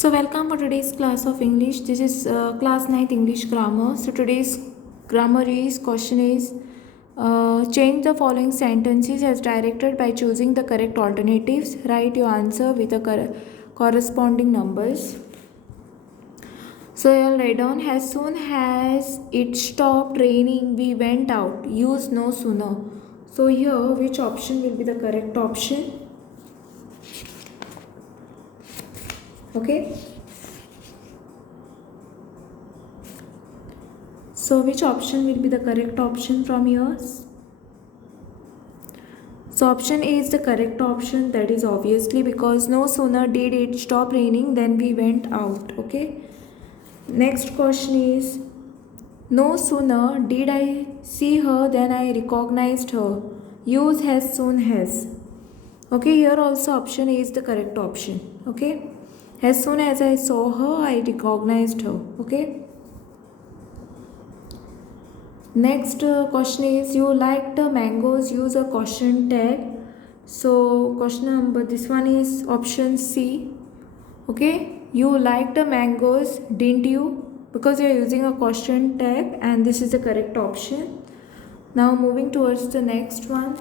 So welcome for today's class of English. This is class 9th English grammar. So today's grammar is question is change the following sentences as directed by choosing the correct alternatives. Write your answer with the corresponding numbers. So I'll write down, as soon as it stopped raining we went out. Use no sooner. So here which option will be the correct option? Okay. So which option will be the correct option from yours? So option A is the correct option, that is obviously because no sooner did it stop raining than we went out. Okay. Next question is, no sooner did I see her than I recognized her. Use as soon as. Okay, here also option A is the correct option. Okay. As soon as I saw her, I recognized her. Okay. Next question is, you like the mangoes, use a caution tag. So question number, this one is option C. Okay, you like the mangoes, didn't you? Because you are using a caution tag and this is the correct option. Now moving towards the next one.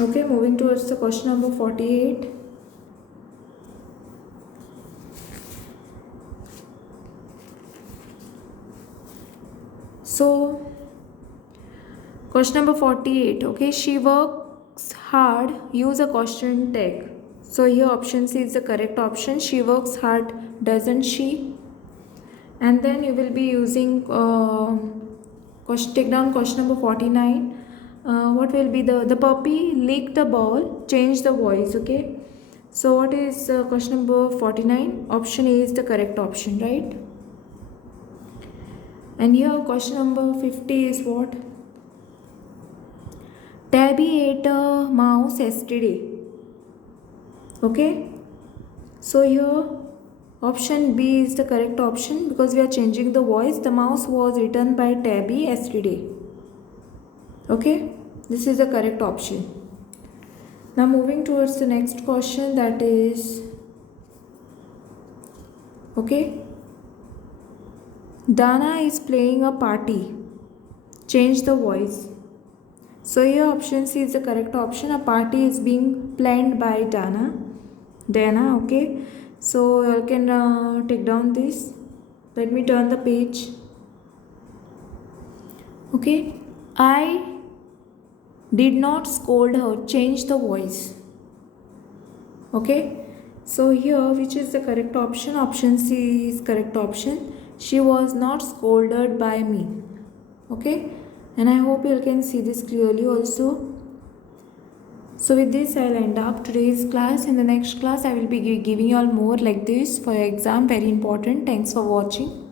Okay, moving towards the question number 48. So question number 48. Okay, she works hard, use a caution tag. So here option C is the correct option. She works hard, doesn't she? And then you will be using take down question number 49. What will be the puppy licked the ball, change the voice. Okay. So what is question number 49? Option A is the correct option, right? And here question number 50 is what? Tabby ate a mouse yesterday. Okay. So here option B is the correct option because we are changing the voice. The mouse was eaten by Tabby yesterday. Okay. This is the correct option. Now moving towards the next question, that is, okay, Dana is playing a party. Change the voice. So here option C is the correct option. A party is being planned by Dana. Okay. So you can take down this. Let me turn the page. Okay. I did not scold her. Change the voice. Okay. So here which is the correct option? Option C is correct option. She was not scolded by me. Okay. And I hope you can see this clearly also. So with this I'll end up today's class. In the next class I will be giving you all more like this for your exam. Very important. Thanks for watching.